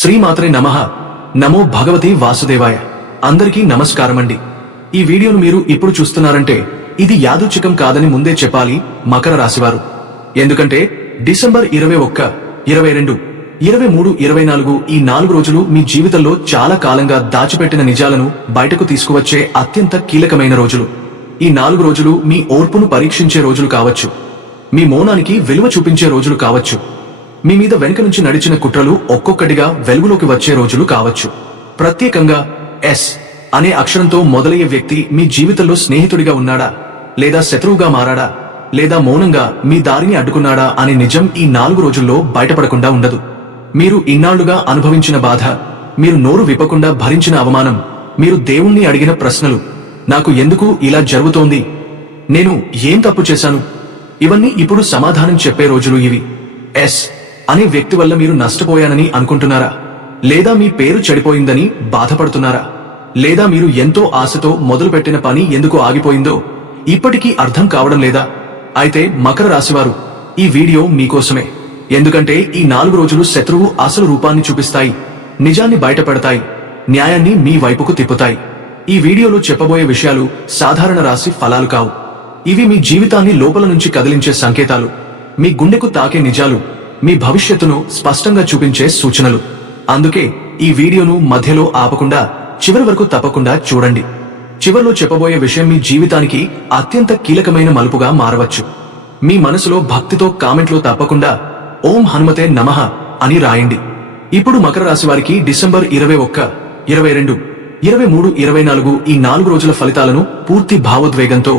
శ్రీమాత్రే నమః. నమో భగవతి వాసుదేవాయ. అందరికీ నమస్కారమండి. ఈ వీడియోను మీరు ఇప్పుడు చూస్తున్నారంటే ఇది యాదృచ్ఛికం కాదని ముందే చెప్పాలి మకర రాశివారు. ఎందుకంటే డిసెంబర్ 21, 22, 23, 24 ఈ 4 రోజులు మీ జీవితంలో చాలా కాలంగా దాచిపెట్టిన నిజాలను బయటకు తీసుకువచ్చే అత్యంత కీలకమైన రోజులు. ఈ 4 రోజులు మీ ఓర్పును పరీక్షించే రోజులు కావచ్చు, మీ మౌనానికి విలువ చూపించే రోజులు కావచ్చు, మీ మీద వెనుక నుంచి నడిచిన కుట్రలు ఒక్కొక్కటిగా వెలుగులోకి వచ్చే రోజులు కావచ్చు. ప్రత్యేకంగా ఎస్ అనే అక్షరంతో మొదలయ్యే వ్యక్తి మీ జీవితంలో స్నేహితుడిగా ఉన్నాడా, లేదా శత్రువుగా మారాడా, లేదా మౌనంగా మీ దారిని అడ్డుకున్నాడా అనే నిజం ఈ 4 రోజుల్లో బయటపడకుండా ఉండదు. మీరు ఇన్నాళ్లుగా అనుభవించిన బాధ, మీరు నోరు విప్పకుండా భరించిన అవమానం, మీరు దేవుణ్ణి అడిగిన ప్రశ్నలు, నాకు ఎందుకు ఇలా జరుగుతోంది, నేను ఏం తప్పు చేశాను, ఇవన్నీ ఇప్పుడు సమాధానం చెప్పే రోజులు ఇవి. ఎస్ అనే వ్యక్తి వల్ల మీరు నష్టపోయానని అనుకుంటున్నారా, లేదా మీ పేరు చెడిపోయిందని బాధపడుతున్నారా, లేదా మీరు ఎంతో ఆశతో మొదలుపెట్టిన పని ఎందుకు ఆగిపోయిందో ఇప్పటికీ అర్థం కావడం లేదా? అయితే మకర రాశివారు, ఈ వీడియో మీకోసమే. ఎందుకంటే ఈ 4 రోజులు శత్రువు అసలు రూపాన్ని చూపిస్తాయి, నిజాన్ని బయటపెడతాయి, న్యాయాన్ని మీ వైపుకు తిప్పుతాయి. ఈ వీడియోలో చెప్పబోయే విషయాలు సాధారణ రాశి ఫలాలు కావు. ఇవి మీ జీవితాన్ని లోపల నుంచి కదిలించే సంకేతాలు, మీ గుండెకు తాకే నిజాలు, మీ భవిష్యత్తును స్పష్టంగా చూపించే సూచనలు. అందుకే ఈ వీడియోను మధ్యలో ఆపకుండా చివరి వరకు తప్పకుండా చూడండి. చివర్లో చెప్పబోయే విషయం మీ జీవితానికి అత్యంత కీలకమైన మలుపుగా మారవచ్చు. మీ మనసులో భక్తితో కామెంట్లో తప్పకుండా ఓం హనుమతే నమః అని రాయండి. ఇప్పుడు మకర రాశి వారికి డిసెంబర్ 21, 22, 23, 24 ఈ 4 రోజుల ఫలితాలను పూర్తి భావోద్వేగంతో,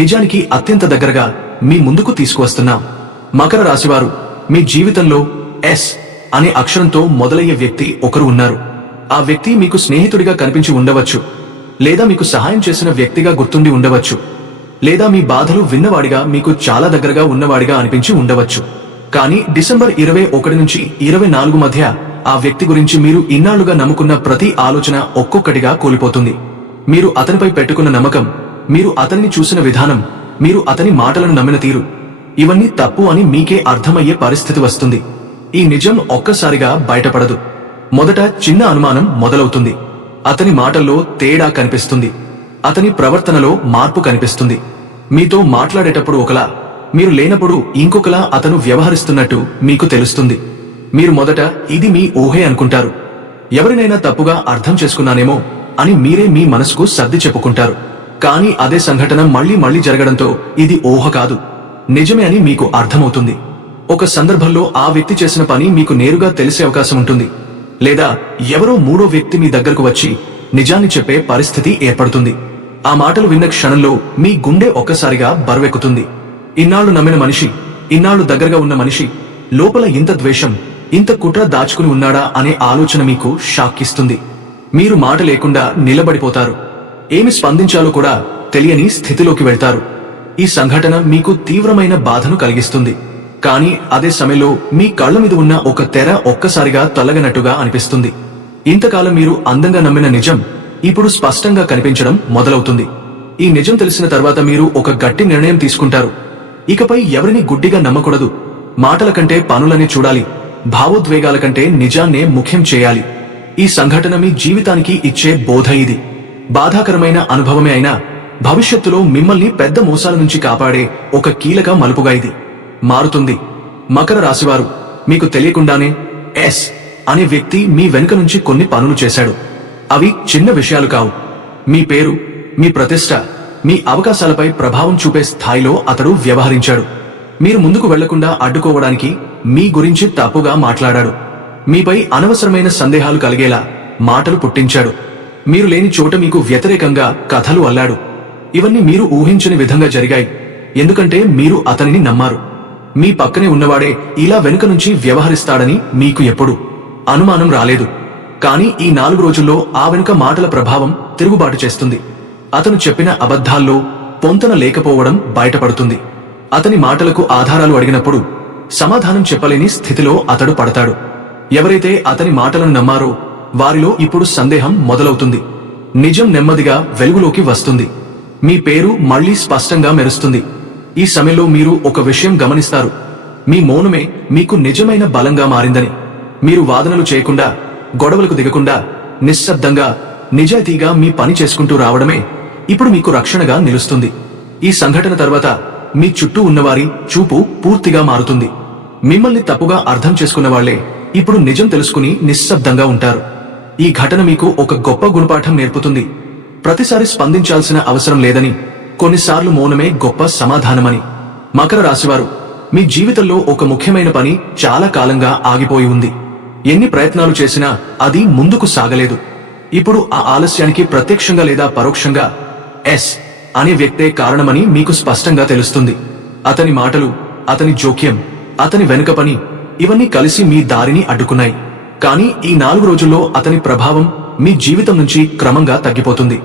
నిజానికి అత్యంత దగ్గరగా మీ ముందుకు తీసుకువస్తున్నాం. మకర రాశివారు, మీ జీవితంలో ఎస్ అనే అక్షరంతో మొదలయ్యే వ్యక్తి ఒకరు ఉన్నారు. ఆ వ్యక్తి మీకు స్నేహితుడిగా కనిపించి ఉండవచ్చు, లేదా మీకు సహాయం చేసిన వ్యక్తిగా గుర్తుండి ఉండవచ్చు, లేదా మీ బాధలు విన్నవాడిగా మీకు చాలా దగ్గరగా ఉన్నవాడిగా అనిపించి ఉండవచ్చు. కానీ డిసెంబర్ 21 నుంచి 24 మధ్య ఆ వ్యక్తి గురించి మీరు ఇన్నాళ్లుగా నమ్ముకున్న ప్రతి ఆలోచన ఒక్కొక్కటిగా కూలిపోతుంది. మీరు అతనిపై పెట్టుకున్న నమ్మకం, మీరు అతనిని చూసిన విధానం, మీరు అతని మాటలను నమ్మిన తీరు, ఇవన్నీ తప్పు అని మీకే అర్థమయ్యే పరిస్థితి వస్తుంది. ఈ నిజం ఒక్కసారిగా బయటపడదు. మొదట చిన్న అనుమానం మొదలవుతుంది. అతని మాటల్లో తేడా కనిపిస్తుంది, అతని ప్రవర్తనలో మార్పు కనిపిస్తుంది. మీతో మాట్లాడేటప్పుడు ఒకలా, మీరు లేనప్పుడు ఇంకొకలా అతను వ్యవహరిస్తున్నట్టు మీకు తెలుస్తుంది. మీరు మొదట ఇది మీ ఊహే అనుకుంటారు, ఎవరినైనా తప్పుగా అర్థం చేసుకున్నానేమో అని మీరే మీ మనసుకు సర్ది చెప్పుకుంటారు. కానీ అదే సంఘటన మళ్లీ జరగడంతో ఇది ఊహ కాదు, నిజమే అని మీకు అర్థమవుతుంది. ఒక సందర్భంలో ఆ వ్యక్తి చేసిన పని మీకు నేరుగా తెలిసే అవకాశం ఉంటుంది, లేదా ఎవరో మూడో వ్యక్తి మీ దగ్గరకు వచ్చి నిజాన్ని చెప్పే పరిస్థితి ఏర్పడుతుంది. ఆ మాటలు విన్న క్షణంలో మీ గుండె ఒక్కసారిగా బరువెక్కుతుంది. ఇన్నాళ్లు నమ్మిన మనిషి, ఇన్నాళ్లు దగ్గరగా ఉన్న మనిషి లోపల ఇంత ద్వేషం, ఇంత కుట్ర దాచుకుని ఉన్నాడా అనే ఆలోచన మీకు షాక్ ఇస్తుంది. మీరు మాట లేకుండా నిలబడిపోతారు, ఏమి స్పందించాలో కూడా తెలియని స్థితిలోకి వెళ్తారు. ఈ సంఘటన మీకు తీవ్రమైన బాధను కలిగిస్తుంది. కానీ అదే సమయంలో మీ కళ్ల మీద ఉన్న ఒక తెర ఒక్కసారిగా తొలగనట్టుగా అనిపిస్తుంది. ఇంతకాలం మీరు అందంగా నమ్మిన నిజం ఇప్పుడు స్పష్టంగా కనిపించడం మొదలవుతుంది. ఈ నిజం తెలిసిన తర్వాత మీరు ఒక గట్టి నిర్ణయం తీసుకుంటారు. ఇకపై ఎవరిని గుడ్డిగా నమ్మకూడదు, మాటల కంటే పనులని చూడాలి, భావోద్వేగాల కంటే నిజాన్నే ముఖ్యం చేయాలి. ఈ సంఘటన మీ జీవితానికి ఇచ్చే బోధ ఇది. బాధాకరమైన అనుభవమే అయినా భవిష్యత్తులో మిమ్మల్ని పెద్ద మోసాల నుంచి కాపాడే ఒక కీలక మలుపుగా ఇది మారుతుంది. మకర రాశివారు, మీకు తెలియకుండానే ఎస్ అనే వ్యక్తి మీ వెనుక నుంచి కొన్ని పనులు చేశాడు. అవి చిన్న విషయాలు కావు. మీ పేరు, మీ ప్రతిష్ట, మీ అవకాశాలపై ప్రభావం చూపే స్థాయిలో అతడు వ్యవహరించాడు. మీరు ముందుకు వెళ్లకుండా అడ్డుకోవడానికి మీ గురించి తప్పుగా మాట్లాడాడు. మీపై అనవసరమైన సందేహాలు కలిగేలా మాటలు పుట్టించాడు. మీరు లేని చోట మీకు వ్యతిరేకంగా కథలు అల్లాడు. ఇవన్నీ మీరు ఊహించని విధంగా జరిగాయి, ఎందుకంటే మీరు అతనిని నమ్మారు. మీ పక్కనే ఉన్నవాడే ఇలా వెనుక నుంచి వ్యవహరిస్తాడని మీకు ఎప్పుడు అనుమానం రాలేదు. కానీ ఈ 4 రోజుల్లో ఆ వెనుక మాటల ప్రభావం తిరుగుబాటు చేస్తుంది. అతను చెప్పిన అబద్ధాల్లో పొంతన లేకపోవడం బయటపడుతుంది. అతని మాటలకు ఆధారాలు అడిగినప్పుడు సమాధానం చెప్పలేని స్థితిలో అతడు పడతాడు. ఎవరైతే అతని మాటలను నమ్మారో వారిలో ఇప్పుడు సందేహం మొదలవుతుంది. నిజం నెమ్మదిగా వెలుగులోకి వస్తుంది. మీ పేరు మళ్లీ స్పష్టంగా మెరుస్తుంది. ఈ సమయంలో మీరు ఒక విషయం గమనిస్తారు, మీ మౌనమే మీకు నిజమైన బలంగా మారిందని. మీరు వాదనలు చేయకుండా గొడవలకు దిగకుండా నిశ్శబ్దంగా నిజాయితీగా మీ పని చేసుకుంటూ రావడమే ఇప్పుడు మీకు రక్షణగా నిలుస్తుంది. ఈ సంఘటన తర్వాత మీ చుట్టూ ఉన్నవారి చూపు పూర్తిగా మారుతుంది. మిమ్మల్ని తప్పుగా అర్థం చేసుకున్న వాళ్లే ఇప్పుడు నిజం తెలుసుకుని నిశ్శబ్దంగా ఉంటారు. ఈ ఘటన మీకు ఒక గొప్ప గుణపాఠం నేర్పుతుంది. ప్రతిసారి స్పందించాల్సిన అవసరం లేదని, కొన్నిసార్లు మౌనమే గొప్ప సమాధానమని. మకర రాశివారు, మీ జీవితంలో ఒక ముఖ్యమైన పని చాలా కాలంగా ఆగిపోయి ఉంది. ఎన్ని ప్రయత్నాలు చేసినా అది ముందుకు సాగలేదు. ఇప్పుడు ఆ ఆలస్యానికి ప్రత్యక్షంగా లేదా పరోక్షంగా ఎస్ అనే వ్యక్తే కారణమని మీకు స్పష్టంగా తెలుస్తుంది. అతని మాటలు, అతని జోక్యం, అతని వెనుక పని ఇవన్నీ కలిసి మీ దారిని అడ్డుకున్నాయి. కానీ ఈ 4 రోజుల్లో అతని ప్రభావం మీ జీవితం నుంచి క్రమంగా తగ్గిపోతుంది.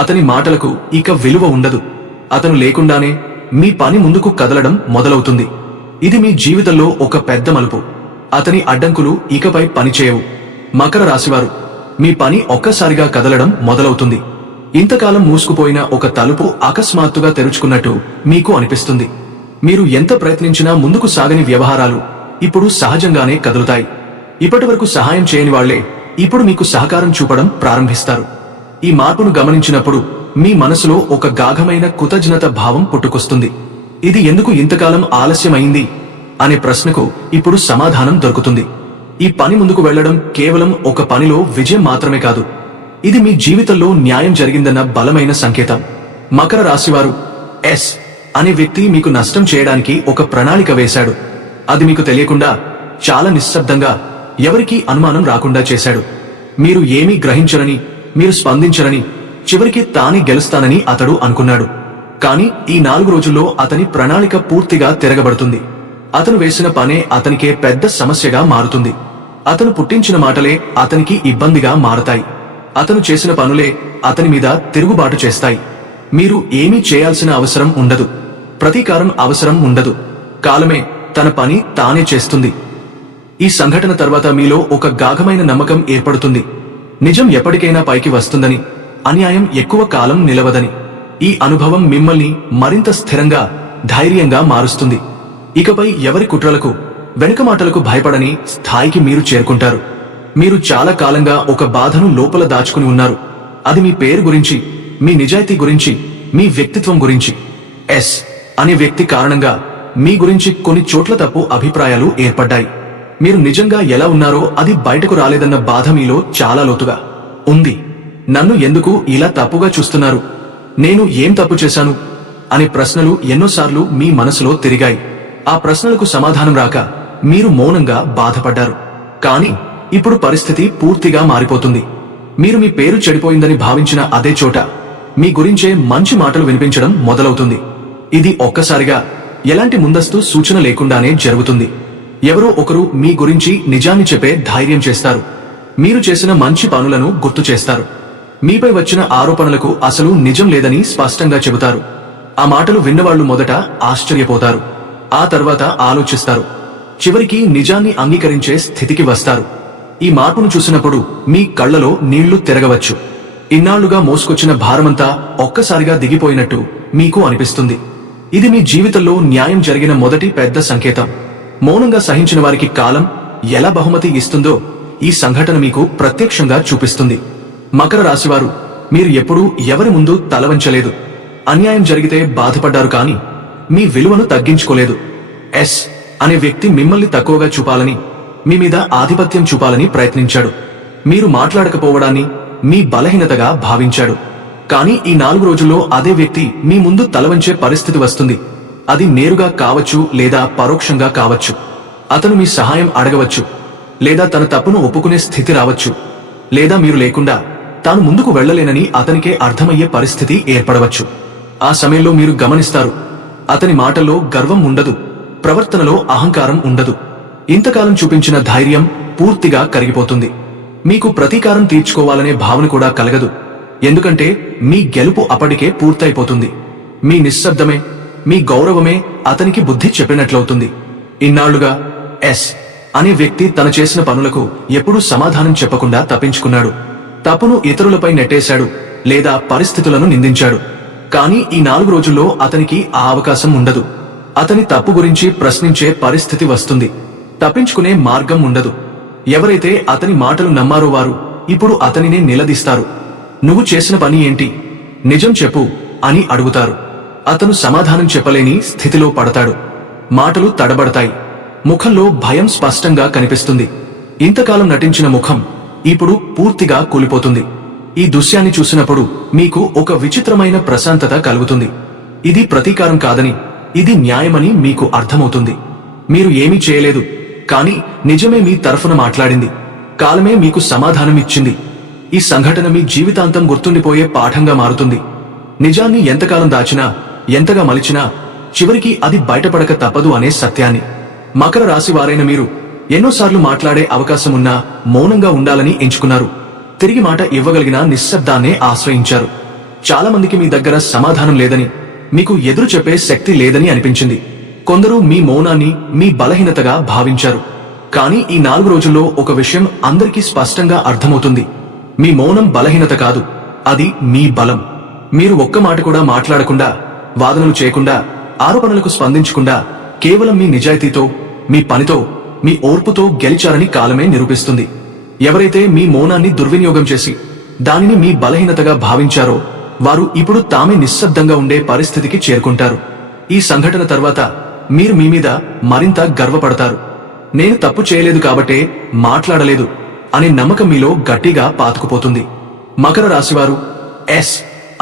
అతని మాటలకు ఇక విలువ ఉండదు. అతను లేకుండానే మీ పని ముందుకు కదలడం మొదలవుతుంది. ఇది మీ జీవితంలో ఒక పెద్ద మలుపు. అతని అడ్డంకులు ఇకపై పనిచేయవు. మకర రాశివారు, మీ పని ఒక్కసారిగా కదలడం మొదలవుతుంది. ఇంతకాలం మూసుకుపోయిన ఒక తలుపు అకస్మాత్తుగా తెరుచుకున్నట్టు మీకు అనిపిస్తుంది. మీరు ఎంత ప్రయత్నించినా ముందుకు సాగని వ్యవహారాలు ఇప్పుడు సహజంగానే కదులుతాయి. ఇప్పటివరకు సహాయం చేయని వాళ్లే ఇప్పుడు మీకు సహకారం చూపడం ప్రారంభిస్తారు. ఈ మార్పును గమనించినప్పుడు మీ మనసులో ఒక గాఢమైన కృతజ్ఞత భావం పుట్టుకొస్తుంది. ఇది ఎందుకు ఇంతకాలం ఆలస్యమైంది అనే ప్రశ్నకు ఇప్పుడు సమాధానం దొరుకుతుంది. ఈ పని ముందుకు వెళ్లడం కేవలం ఒక పనిలో విజయం మాత్రమే కాదు, ఇది మీ జీవితంలో న్యాయం జరిగిందన్న బలమైన సంకేతం. మకర రాశివారు, ఎస్ అనే వ్యక్తి మీకు నష్టం చేయడానికి ఒక ప్రణాళిక వేశాడు. అది మీకు తెలియకుండా చాలా నిశ్శబ్దంగా ఎవరికీ అనుమానం రాకుండా చేశాడు. మీరు ఏమీ గ్రహించరని, మీరు స్పందించరని, చివరికి తానే గెలుస్తానని అతడు అనుకున్నాడు. కాని ఈ 4 రోజుల్లో అతని ప్రణాళిక పూర్తిగా తిరగబడుతుంది. అతను వేసిన పనే అతనికే పెద్ద సమస్యగా మారుతుంది. అతను పుట్టించిన మాటలే అతనికి ఇబ్బందిగా మారతాయి. అతను చేసిన పనులే అతని మీద తిరుగుబాటు చేస్తాయి. మీరు ఏమీ చేయాల్సిన అవసరం ఉండదు. ప్రతీకారం అవసరం ఉండదు. కాలమే తన పని తానే చేస్తుంది. ఈ సంఘటన తర్వాత మీలో ఒక గాఢమైన నమ్మకం ఏర్పడుతుంది. నిజం ఎప్పటికైనా పైకి వస్తుందని, అన్యాయం ఎక్కువ కాలం నిలవదని. ఈ అనుభవం మిమ్మల్ని మరింత స్థిరంగా, ధైర్యంగా మారుస్తుంది. ఇకపై ఎవరి కుట్రలకు, వెనుకమాటలకు భయపడని స్థాయికి మీరు చేరుకుంటారు. మీరు చాలా కాలంగా ఒక బాధను లోపల దాచుకుని ఉన్నారు. అది మీ పేరు గురించి, మీ నిజాయితీ గురించి, మీ వ్యక్తిత్వం గురించి. ఎస్ అనే వ్యక్తి కారణంగా మీ గురించి కొన్ని చోట్ల తప్పు అభిప్రాయాలు ఏర్పడ్డాయి. మీరు నిజంగా ఎలా ఉన్నారో అది బయటకు రాలేదన్న బాధ మీలో చాలా లోతుగా ఉంది. నన్ను ఎందుకు ఇలా తప్పుగా చూస్తున్నారు, నేను ఏం తప్పు చేశాను అనే ప్రశ్నలు ఎన్నోసార్లు మీ మనసులో తిరిగాయి. ఆ ప్రశ్నలకు సమాధానం రాక మీరు మౌనంగా బాధపడ్డారు. కానీ ఇప్పుడు పరిస్థితి పూర్తిగా మారిపోతుంది. మీరు మీ పేరు చెడిపోయిందని భావించిన అదే చోట మీ గురించే మంచి మాటలు వినిపించడం మొదలవుతుంది. ఇది ఒక్కసారిగా ఎలాంటి ముందస్తు సూచన లేకుండానే జరుగుతుంది. ఎవరో ఒకరు మీ గురించి నిజాన్ని చెప్పే ధైర్యం చేస్తారు. మీరు చేసిన మంచి పనులను గుర్తు చేస్తారు. మీపై వచ్చిన ఆరోపణలకు అసలు నిజం లేదని స్పష్టంగా చెబుతారు. ఆ మాటలు విన్నవాళ్లు మొదట ఆశ్చర్యపోతారు. ఆ తర్వాత ఆలోచిస్తారు. చివరికి నిజాన్ని అంగీకరించే స్థితికి వస్తారు. ఈ మార్పును చూసినప్పుడు మీ కళ్లలో నీళ్లు తిరగవచ్చు. ఇన్నాళ్లుగా మోసుకొచ్చిన భారమంతా ఒక్కసారిగా దిగిపోయినట్టు మీకు అనిపిస్తుంది. ఇది మీ జీవితంలో న్యాయం జరిగిన మొదటి పెద్ద సంకేతం. మౌనంగా సహించిన వారికి కాలం ఎలా బహుమతి ఇస్తుందో ఈ సంఘటన మీకు ప్రత్యక్షంగా చూపిస్తుంది. మకర రాశివారు, మీరు ఎప్పుడూ ఎవరి ముందు తలవంచలేదు. అన్యాయం జరిగితే బాధపడ్డారు, కానీ మీ విలువను తగ్గించుకోలేదు. ఎస్ అనే వ్యక్తి మిమ్మల్ని తక్కువగా చూపాలని, మీ మీద ఆధిపత్యం చూపాలని ప్రయత్నించాడు. మీరు మాట్లాడకపోవడాన్ని మీ బలహీనతగా భావించాడు. కానీ ఈ 4 రోజుల్లో అదే వ్యక్తి మీ ముందు తలవంచే పరిస్థితి వస్తుంది. అది నేరుగా కావచ్చు లేదా పరోక్షంగా కావచ్చు. అతను మీ సహాయం అడగవచ్చు, లేదా తన తప్పును ఒప్పుకునే స్థితి రావచ్చు, లేదా మీరు లేకుండా తాను ముందుకు వెళ్లలేనని అతనికే అర్థమయ్యే పరిస్థితి ఏర్పడవచ్చు. ఆ సమయంలో మీరు గమనిస్తారు, అతని మాటల్లో గర్వం ఉండదు, ప్రవర్తనలో అహంకారం ఉండదు. ఇంతకాలం చూపించిన ధైర్యం పూర్తిగా కరిగిపోతుంది. మీకు ప్రతీకారం తీర్చుకోవాలనే భావన కూడా కలగదు. ఎందుకంటే మీ గెలుపు అప్పటికే పూర్తయిపోతుంది. మీ నిశ్శబ్దమే, మీ గౌరవమే అతనికి బుద్ధి చెప్పినట్లవుతుంది. ఇన్నాళ్లుగా ఎస్ అనే వ్యక్తి తను చేసిన పనులకు ఎప్పుడూ సమాధానం చెప్పకుండా తప్పించుకున్నాడు. తప్పును ఇతరులపై నెట్టేశాడు, లేదా పరిస్థితులను నిందించాడు. కానీ ఈ 4 రోజుల్లో అతనికి ఆ అవకాశం ఉండదు. అతని తప్పు గురించి ప్రశ్నించే పరిస్థితి వస్తుంది. తప్పించుకునే మార్గం ఉండదు. ఎవరైతే అతని మాటలు నమ్మారో వారు ఇప్పుడు అతనినే నిలదీస్తారు. నువ్వు చేసిన పని ఏంటి, నిజం చెప్పు అని అడుగుతారు. అతను సమాధానం చెప్పలేని స్థితిలో పడతాడు. మాటలు తడబడతాయి. ముఖంలో భయం స్పష్టంగా కనిపిస్తుంది. ఇంతకాలం నటించిన ముఖం ఇప్పుడు పూర్తిగా కూలిపోతుంది. ఈ దృశ్యాన్ని చూసినప్పుడు మీకు ఒక విచిత్రమైన ప్రశాంతత కలుగుతుంది. ఇది ప్రతీకారం కాదని, ఇది న్యాయమని మీకు అర్థమవుతుంది. మీరు ఏమీ చేయలేదు, కానీ నిజమే మీ తరఫున మాట్లాడింది. కాలమే మీకు సమాధానం ఇచ్చింది. ఈ సంఘటన మీ జీవితాంతం గుర్తుండిపోయే పాఠంగా మారుతుంది. నిజాన్ని ఎంతకాలం దాచినా, ఎంతగా మలిచినా చివరికి అది బయటపడక తప్పదు అనే సత్యాన్ని. మకర రాశి వారైన మీరు ఎన్నోసార్లు మాట్లాడే అవకాశమున్నా మౌనంగా ఉండాలని ఎంచుకున్నారు. తిరిగి మాట ఇవ్వగలిగిన నిశ్శబ్దాన్నే ఆశ్రయించారు. చాలా మందికి మీ దగ్గర సమాధానం లేదని, మీకు ఎదురు చెప్పే శక్తి లేదని అనిపించింది. కొందరు మీ మౌనాన్ని మీ బలహీనతగా భావించారు. కానీ ఈ 4 రోజుల్లో ఒక విషయం అందరికీ స్పష్టంగా అర్థమవుతుంది. మీ మౌనం బలహీనత కాదు, అది మీ బలం. మీరు ఒక్క మాట కూడా మాట్లాడకుండా, వాదనలు చేయకుండా, ఆరోపణలకు స్పందించకుండా కేవలం మీ నిజాయితీతో, మీ పనితో, మీ ఓర్పుతో గెలిచారని కాలమే నిరూపిస్తుంది. ఎవరైతే మీ మౌనాన్ని దుర్వినియోగం చేసి దానిని మీ బలహీనతగా భావించారో వారు ఇప్పుడు తామే నిశ్శబ్దంగా ఉండే పరిస్థితికి చేరుకుంటారు. ఈ సంఘటన తర్వాత మీరు మీ మీద మరింత గర్వపడతారు. నేను తప్పు చేయలేదు కాబట్టే మాట్లాడలేదు అనే నమ్మకం మీలో గట్టిగా పాతుకుపోతుంది. మకర రాశివారు ఎస్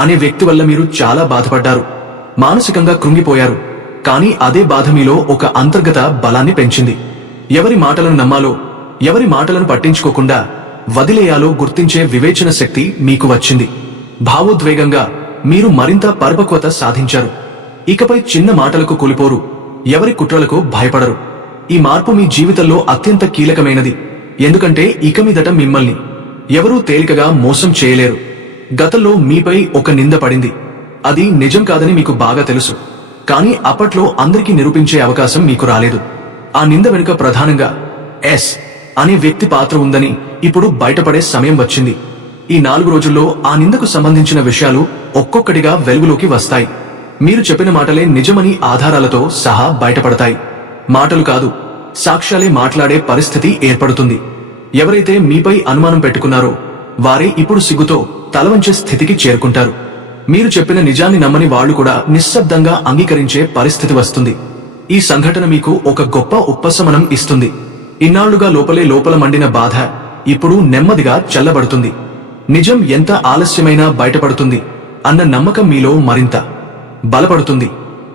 అనే వ్యక్తి వల్ల మీరు చాలా బాధపడ్డారు, మానసికంగా కృంగిపోయారు. కానీ అదే బాధ మీలో ఒక అంతర్గత బలాన్ని పెంచింది. ఎవరి మాటలను నమ్మాలో, ఎవరి మాటలను పట్టించుకోకుండా వదిలేయాలో గుర్తించే వివేచన శక్తి మీకు వచ్చింది. భావోద్వేగంగా మీరు మరింత పరిపక్వత సాధించారు. ఇకపై చిన్న మాటలకు కూలిపోరు, ఎవరి కుట్రలకు భయపడరు. ఈ మార్పు మీ జీవితంలో అత్యంత కీలకమైనది. ఎందుకంటే ఇక మీదట మిమ్మల్ని ఎవరూ తేలికగా మోసం చేయలేరు. గతంలో మీపై ఒక నింద పడింది. అది నిజం కాదని మీకు బాగా తెలుసు. కానీ అప్పట్లో అందరికీ నిరూపించే అవకాశం మీకు రాలేదు. ఆ నింద వెనుక ప్రధానంగా ఎస్ అనే వ్యక్తి పాత్ర ఉందని ఇప్పుడు బయటపడే సమయం వచ్చింది. ఈ 4 రోజుల్లో ఆ నిందకు సంబంధించిన విషయాలు ఒక్కొక్కటిగా వెలుగులోకి వస్తాయి. మీరు చెప్పిన మాటలే నిజమని ఆధారాలతో సహా బయటపడతాయి. మాటలు కాదు, సాక్ష్యాలే మాట్లాడే పరిస్థితి ఏర్పడుతుంది. ఎవరైతే మీపై అనుమానం పెట్టుకున్నారో వారే ఇప్పుడు సిగ్గుతో తలవంచే స్థితికి చేరుకుంటారు. మీరు చెప్పిన నిజాన్ని నమ్మని వాళ్లు కూడా నిశ్శబ్దంగా అంగీకరించే పరిస్థితి వస్తుంది. ఈ సంఘటన మీకు ఒక గొప్ప ఉపశమనం ఇస్తుంది. ఇన్నాళ్లుగా లోపల మండిన బాధ ఇప్పుడు నెమ్మదిగా చల్లబడుతుంది. నిజం ఎంత ఆలస్యమైనా బయటపడుతుంది అన్న నమ్మకం మీలో మరింత బలపడుతుంది.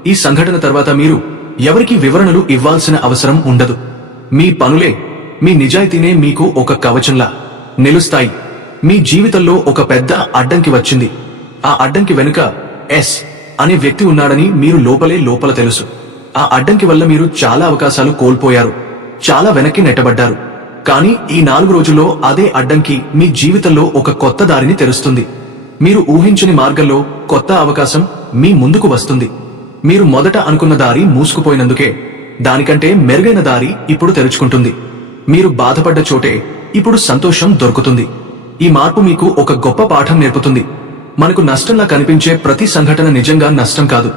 ఈ సంఘటన తర్వాత మీరు ఎవరికి వివరణలు ఇవ్వాల్సిన అవసరం ఉండదు. మీ పనులే, మీ నిజాయితీనే మీకు ఒక కవచంలా నిలుస్తాయి. మీ జీవితంలో ఒక పెద్ద అడ్డంకి వచ్చింది. ఆ అడ్డంకి వెనుక ఎస్ అనే వ్యక్తి ఉన్నాడని మీరు లోపల తెలుసు. ఆ అడ్డంకి వల్ల మీరు చాలా అవకాశాలు కోల్పోయారు, చాలా వెనక్కి నెట్టబడ్డారు. కానీ ఈ 4 రోజుల్లో అదే అడ్డంకి మీ జీవితంలో ఒక కొత్త దారిని తెరుస్తుంది. మీరు ఊహించని మార్గంలో కొత్త అవకాశం మీ ముందుకు వస్తుంది. మీరు మొదట అనుకున్న దారి మూసుకుపోయినందుకే దానికంటే మెరుగైన దారి ఇప్పుడు తెరుచుకుంటుంది. మీరు బాధపడ్డ చోటే ఇప్పుడు సంతోషం దొరుకుతుంది. ఈ మార్పు మీకు ఒక గొప్ప పాఠం నేర్పుతుంది. మనకు నష్టంలా కనిపించే ప్రతి సంఘటన నిజంగా నష్టం కాదు.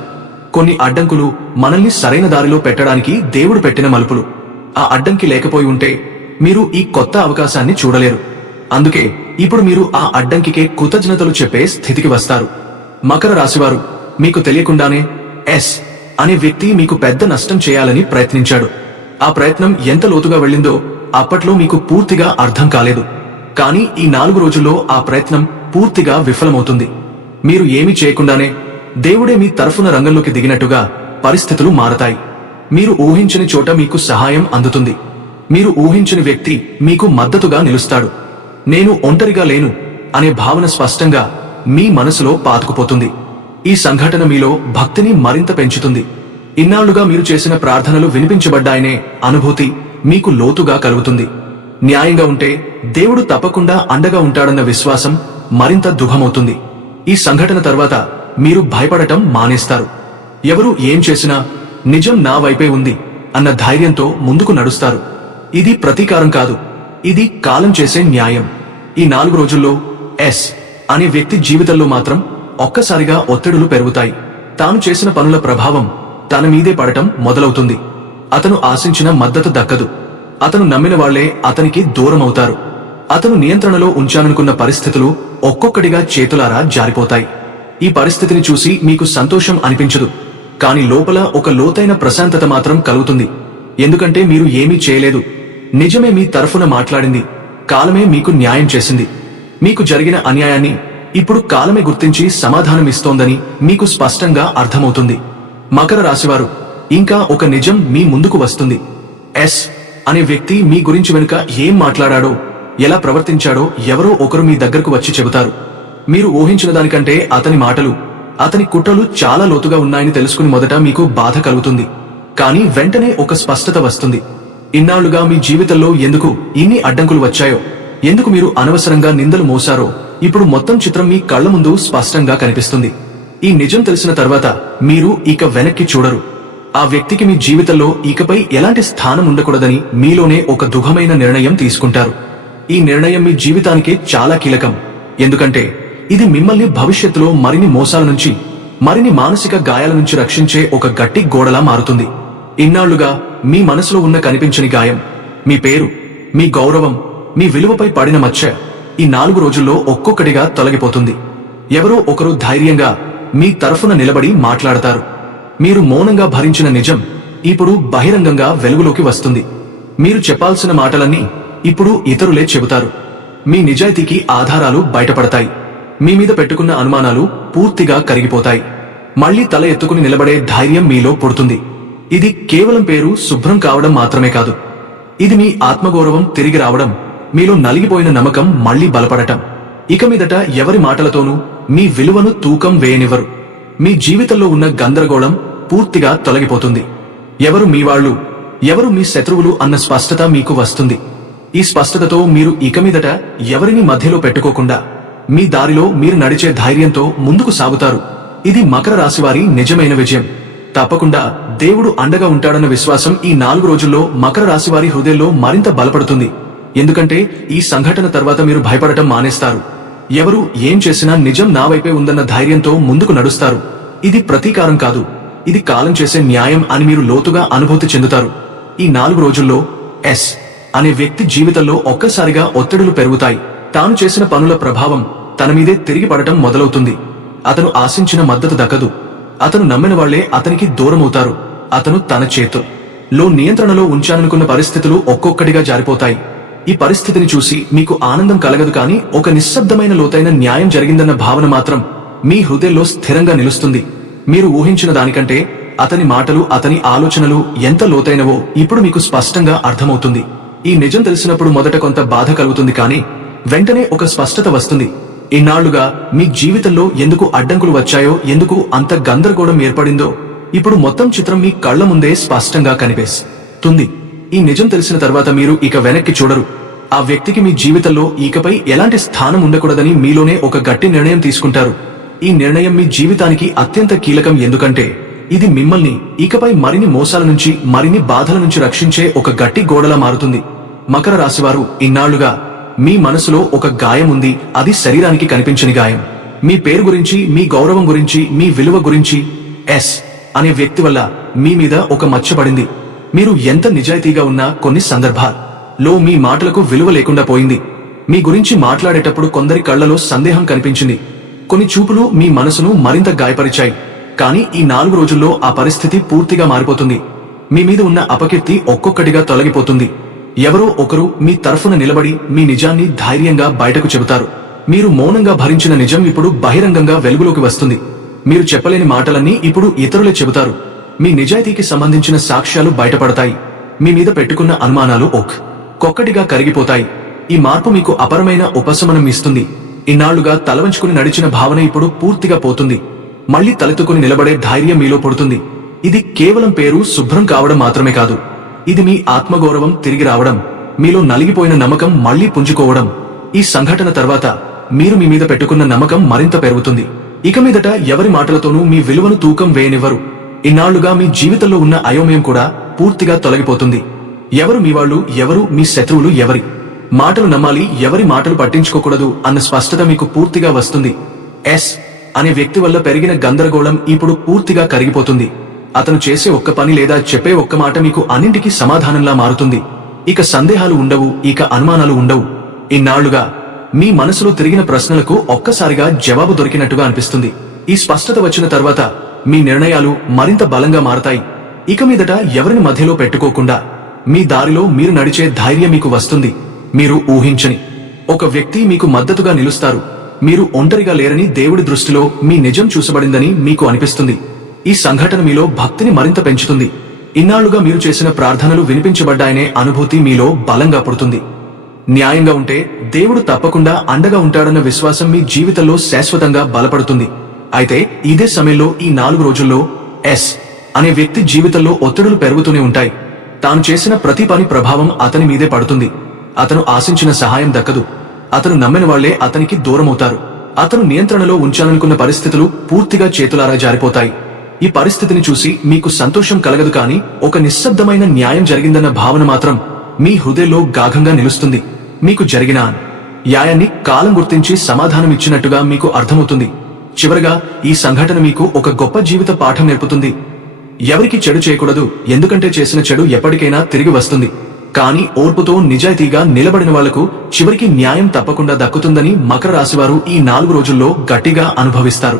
కొన్ని అడ్డంకులు మనల్ని సరైన దారిలో పెట్టడానికి దేవుడు పెట్టిన మలుపులు. ఆ అడ్డంకి లేకపోయి ఉంటే మీరు ఈ కొత్త అవకాశాన్ని చూడలేరు. అందుకే ఇప్పుడు మీరు ఆ అడ్డంకికే కృతజ్ఞతలు చెప్పే స్థితికి వస్తారు. మకర రాశివారు, మీకు తెలియకుండానే ఎస్ అనే వ్యక్తి మీకు పెద్ద నష్టం చేయాలని ప్రయత్నించాడు. ఆ ప్రయత్నం ఎంత లోతుగా వెళ్ళిందో అప్పట్లో మీకు పూర్తిగా అర్థం కాలేదు. కానీ ఈ 4 రోజుల్లో ఆ ప్రయత్నం పూర్తిగా విఫలమవుతుంది. మీరు ఏమీ చేయకుండానే దేవుడే మీ తరఫున రంగంలోకి దిగినట్టుగా పరిస్థితులు మారతాయి. మీరు ఊహించని చోట మీకు సహాయం అందుతుంది. మీరు ఊహించని వ్యక్తి మీకు మద్దతుగా నిలుస్తాడు. నేను ఒంటరిగా లేను అనే భావన స్పష్టంగా మీ మనసులో పాతుకుపోతుంది. ఈ సంఘటన మీలో భక్తిని మరింత పెంచుతుంది. ఇన్నాళ్లుగా మీరు చేసిన ప్రార్థనలు వినిపించబడ్డాయనే అనుభూతి మీకు లోతుగా కలుగుతుంది. న్యాయంగా ఉంటే దేవుడు తప్పకుండా అండగా ఉంటాడన్న విశ్వాసం మరింత దృఢమవుతుంది. ఈ సంఘటన తర్వాత మీరు భయపడటం మానేస్తారు. ఎవరు ఏం చేసినా నిజం నా వైపే ఉంది అన్న ధైర్యంతో ముందుకు నడుస్తారు. ఇది ప్రతీకారం కాదు, ఇది కాలం చేసే న్యాయం. ఈ 4 రోజుల్లో ఎస్ అనే వ్యక్తి జీవితంలో మాత్రం ఒక్కసారిగా ఒత్తిడులు పెరుగుతాయి. తాను చేసిన పనుల ప్రభావం తన మీదే పడటం మొదలవుతుంది. అతను ఆశించిన మద్దతు దక్కదు. అతను నమ్మిన వాళ్లే అతనికి దూరమవుతారు. అతను నియంత్రణలో ఉంచాలనుకున్న పరిస్థితులు ఒక్కొక్కటిగా చేతులారా జారిపోతాయి. ఈ పరిస్థితిని చూసి మీకు సంతోషం అనిపించదు, కాని లోపల ఒక లోతైన ప్రశాంతత మాత్రం కలుగుతుంది. ఎందుకంటే మీరు ఏమీ చేయలేదు, నిజమే మీ తరఫున మాట్లాడింది, కాలమే మీకు న్యాయం చేసింది. మీకు జరిగిన అన్యాయాన్ని ఇప్పుడు కాలమే గుర్తించి సమాధానమిస్తోందని మీకు స్పష్టంగా అర్థమవుతుంది. మకర రాశివారు, ఇంకా ఒక నిజం మీ ముందుకు వస్తుంది. ఎస్ అనే వ్యక్తి మీ గురించి వెనుక ఏం మాట్లాడాడో, ఎలా ప్రవర్తించాడో ఎవరో ఒకరు మీ దగ్గరకు వచ్చి చెబుతారు. మీరు ఊహించిన దానికంటే అతని మాటలు, అతని కుట్రలు చాలా లోతుగా ఉన్నాయని తెలుసుకుని మొదట మీకు బాధ కలుగుతుంది. కానీ వెంటనే ఒక స్పష్టత వస్తుంది. ఇన్నాళ్లుగా మీ జీవితంలో ఎందుకు ఇన్ని అడ్డంకులు వచ్చాయో, ఎందుకు మీరు అనవసరంగా నిందలు మోసారో ఇప్పుడు మొత్తం చిత్రం మీ కళ్ల ముందు స్పష్టంగా కనిపిస్తుంది. ఈ నిజం తెలిసిన తర్వాత మీరు ఇక వెనక్కి చూడరు. ఆ వ్యక్తికి మీ జీవితంలో ఇకపై ఎలాంటి స్థానం ఉండకూడదని మీలోనే ఒక దుఃఖమైన నిర్ణయం తీసుకుంటారు. ఈ నిర్ణయం మీ జీవితానికి చాలా కీలకం. ఎందుకంటే ఇది మిమ్మల్ని భవిష్యత్తులో మరిన్ని మోసాల నుంచి, మరిన్ని మానసిక గాయాల నుంచి రక్షించే ఒక గట్టి గోడలా మారుతుంది. ఇన్నాళ్లుగా మీ మనసులో ఉన్న కనిపించని గాయం, మీ పేరు, మీ గౌరవం, మీ విలువపై పడిన మచ్చ ఈ 4 రోజుల్లో ఒక్కొక్కటిగా తొలగిపోతుంది. ఎవరో ఒకరు ధైర్యంగా మీ తరఫున నిలబడి మాట్లాడతారు. మీరు మౌనంగా భరించిన నిజం ఇప్పుడు బహిరంగంగా వెలుగులోకి వస్తుంది. మీరు చెప్పాల్సిన మాటలన్నీ ఇప్పుడు ఇతరులే చెబుతారు. మీ నిజాయితీకి ఆధారాలు బయటపడతాయి. మీ మీద పెట్టుకున్న అనుమానాలు పూర్తిగా కరిగిపోతాయి. మళ్లీ తల ఎత్తుకుని నిలబడే ధైర్యం మీలో పుడుతుంది. ఇది కేవలం పేరు శుభ్రం కావడం మాత్రమే కాదు, ఇది మీ ఆత్మగౌరవం తిరిగి రావడం, మీలో నలిగిపోయిన నమ్మకం మళ్లీ బలపడటం. ఇక మీదట ఎవరి మాటలతోనూ మీ విలువను తూకం వేయనివ్వరు. మీ జీవితంలో ఉన్న గందరగోళం పూర్తిగా తొలగిపోతుంది. ఎవరు మీ వాళ్ళు, ఎవరు మీ శత్రువులు అన్న స్పష్టత మీకు వస్తుంది. ఈ స్పష్టతతో మీరు ఇక మీదట ఎవరిని మధ్యలో పెట్టుకోకుండా మీ దారిలో మీరు నడిచే ధైర్యంతో ముందుకు సాగుతారు. ఇది మకర రాశివారి నిజమైన విజయం. తప్పకుండా దేవుడు అండగా ఉంటాడన్న విశ్వాసం ఈ 4 రోజుల్లో మకర రాశివారి హృదయంలో మరింత బలపడుతుంది. ఎందుకంటే ఈ సంఘటన తర్వాత మీరు భయపడటం మానేస్తారు. ఎవరు ఏం చేసినా నిజం నా వైపే ఉందన్న ధైర్యంతో ముందుకు నడుస్తారు. ఇది ప్రతీకారం కాదు, ఇది కాలం చేసే న్యాయం అని మీరు లోతుగా అనుభూతి చెందుతారు. ఈ 4 రోజుల్లో ఎస్ అనే వ్యక్తి జీవితంలో ఒక్కసారిగా ఒత్తిడులు పెరుగుతాయి. తాను చేసిన పనుల ప్రభావం తన మీదే తిరిగి పడటం మొదలవుతుంది. అతను ఆశించిన మద్దతు దక్కదు. అతను నమ్మిన వాళ్లే అతనికి దూరమవుతారు. అతను తన చేతుల్లో నియంత్రణలో ఉంచాలనుకున్న పరిస్థితులు ఒక్కొక్కటిగా జారిపోతాయి. ఈ పరిస్థితిని చూసి మీకు ఆనందం కలగదు, కానీ ఒక నిశ్శబ్దమైన లోతైన న్యాయం జరిగిందన్న భావన మాత్రం మీ హృదయంలో స్థిరంగా నిలుస్తుంది. మీరు ఊహించిన దానికంటే అతని మాటలు, అతని ఆలోచనలు ఎంత లోతైనవో ఇప్పుడు మీకు స్పష్టంగా అర్థమవుతుంది. ఈ నిజం తెలిసినప్పుడు మొదట కొంత బాధ కలుగుతుంది, కానీ వెంటనే ఒక స్పష్టత వస్తుంది. ఇన్నాళ్లుగా మీ జీవితంలో ఎందుకు అడ్డంకులు వచ్చాయో, ఎందుకు అంత గందరగోళం ఏర్పడిందో ఇప్పుడు మొత్తం చిత్రం మీ కళ్ల ముందే స్పష్టంగా కనిపిస్తుంది. ఈ నిజం తెలిసిన తర్వాత మీరు ఇక వెనక్కి చూడరు. ఆ వ్యక్తికి మీ జీవితంలో ఇకపై ఎలాంటి స్థానం ఉండకూడదని మీలోనే ఒక గట్టి నిర్ణయం తీసుకుంటారు. ఈ నిర్ణయం మీ జీవితానికి అత్యంత కీలకం, ఎందుకంటే ఇది మిమ్మల్ని ఇకపై మరిన్ని మోసాల నుంచి, మరిన్ని బాధల నుంచి రక్షించే ఒక గట్టి గోడలా మారుతుంది. మకర రాశివారు, ఇన్నాళ్లుగా మీ మనసులో ఒక గాయం ఉంది. అది శరీరానికి కనిపించని గాయం. మీ పేరు గురించి, మీ గౌరవం గురించి, మీ విలువ గురించి. ఎస్ అనే వ్యక్తి వల్ల మీ మీద ఒక మచ్చబడింది. మీరు ఎంత నిజాయితీగా ఉన్నా కొన్ని సందర్భాల్లో మీ మాటలకు విలువ లేకుండా పోయింది. మీ గురించి మాట్లాడేటప్పుడు కొందరి కళ్లలో సందేహం కనిపించింది. కొన్ని చూపులు మీ మనసును మరింత గాయపరిచాయి. కానీ ఈ 4 రోజుల్లో ఆ పరిస్థితి పూర్తిగా మారిపోతుంది. మీ మీద ఉన్న అపకీర్తి ఒక్కొక్కటిగా తొలగిపోతుంది. ఎవరో ఒకరు మీ తరఫున నిలబడి మీ నిజాన్ని ధైర్యంగా బయటకు చెబుతారు. మీరు మౌనంగా భరించిన నిజం ఇప్పుడు బహిరంగంగా వెలుగులోకి వస్తుంది. మీరు చెప్పలేని మాటలన్నీ ఇప్పుడు ఇతరులే చెబుతారు. మీ నిజాయితీకి సంబంధించిన సాక్ష్యాలు బయటపడతాయి. మీ మీద పెట్టుకున్న అనుమానాలు ఒక్కొక్కటిగా కరిగిపోతాయి. ఈ మార్పు మీకు అపరమైన ఉపశమనం ఇస్తుంది. ఇన్నాళ్లుగా తలవంచుకుని నడిచిన భావన ఇప్పుడు పూర్తిగా పోతుంది. మళ్లీ తలెత్తుకుని నిలబడే ధైర్యం మీలో పుడుతుంది. ఇది కేవలం పేరు శుభ్రం కావడం మాత్రమే కాదు, ఇది మీ ఆత్మగౌరవం తిరిగి రావడం, మీలో నలిగిపోయిన నమ్మకం మళ్లీ పుంజుకోవడం. ఈ సంఘటన తర్వాత మీరు మీ మీద పెట్టుకున్న నమ్మకం మరింత పెరుగుతుంది. ఇక మీదట ఎవరి మాటలతోనూ మీ విలువను తూకం వేయనివ్వరు. ఇన్నాళ్లుగా మీ జీవితంలో ఉన్న అయోమయం కూడా పూర్తిగా తొలగిపోతుంది. ఎవరు మీ వాళ్ళు, ఎవరు మీ శత్రువులు, ఎవరి మాటలు నమ్మాలి, ఎవరి మాటలు పట్టించుకోకూడదు అన్న స్పష్టత మీకు పూర్తిగా వస్తుంది. ఎస్ అనే వ్యక్తి వల్ల పెరిగిన గందరగోళం ఇప్పుడు పూర్తిగా కరిగిపోతుంది. అతను చేసే ఒక్క పని లేదా చెప్పే ఒక్క మాట మీకు అన్నింటికీ సమాధానంలా మారుతుంది. ఇక సందేహాలు ఉండవు, ఇక అనుమానాలు ఉండవు. ఇన్నాళ్లుగా మీ మనసులో తిరిగిన ప్రశ్నలకు ఒక్కసారిగా జవాబు దొరికినట్టుగా అనిపిస్తుంది. ఈ స్పష్టత వచ్చిన తర్వాత మీ నిర్ణయాలు మరింత బలంగా మారతాయి. ఇక మీదట ఎవరిని మధ్యలో పెట్టుకోకుండా మీ దారిలో మీరు నడిచే ధైర్యం మీకు వస్తుంది. మీరు ఊహించని ఒక వ్యక్తి మీకు మద్దతుగా నిలుస్తారు. మీరు ఒంటరిగా లేరని దేవుడి దృష్టిలో మీ నిజం చూసబడిందని మీకు అనిపిస్తుంది. ఈ సంఘటన మీలో భక్తిని మరింత పెంచుతుంది. ఇన్నాళ్లుగా మీరు చేసిన ప్రార్థనలు వినిపించబడ్డాయనే అనుభూతి మీలో బలంగా పుడుతుంది. న్యాయంగా ఉంటే దేవుడు తప్పకుండా అండగా ఉంటాడన్న విశ్వాసం మీ జీవితంలో శాశ్వతంగా బలపడుతుంది. అయితే ఇదే సమయంలో ఈ 4 రోజుల్లో ఎస్ అనే వ్యక్తి జీవితంలో ఒత్తిడులు పెరుగుతూనే ఉంటాయి. తాను చేసిన ప్రతి పని ప్రభావం అతని మీదే పడుతుంది. అతను ఆశించిన సహాయం దక్కదు. అతను నమ్మిన వాళ్లే అతనికి దూరమవుతారు. అతను నియంత్రణలో ఉంచాలనుకున్న పరిస్థితులు పూర్తిగా చేతులారా జారిపోతాయి. ఈ పరిస్థితిని చూసి మీకు సంతోషం కలగదు, కానీ ఒక నిశ్శబ్దమైన న్యాయం జరిగిందన్న భావన మాత్రం మీ హృదయంలో గాఢంగా నిలుస్తుంది. మీకు జరిగిన న్యాయాన్ని కాలం గుర్తించి సమాధానమిచ్చినట్టుగా మీకు అర్థమవుతుంది. చివరగా ఈ సంఘటన మీకు ఒక గొప్ప జీవిత పాఠం నేర్పుతుంది. ఎవరికి చెడు చేయకూడదు, ఎందుకంటే చేసిన చెడు ఎప్పటికైనా తిరిగి వస్తుంది. కానీ ఓర్పుతో నిజాయితీగా నిలబడిన వాళ్లకు చివరికి న్యాయం తప్పకుండా దక్కుతుందని మకర రాశివారు ఈ 4 రోజుల్లో గట్టిగా అనుభవిస్తారు.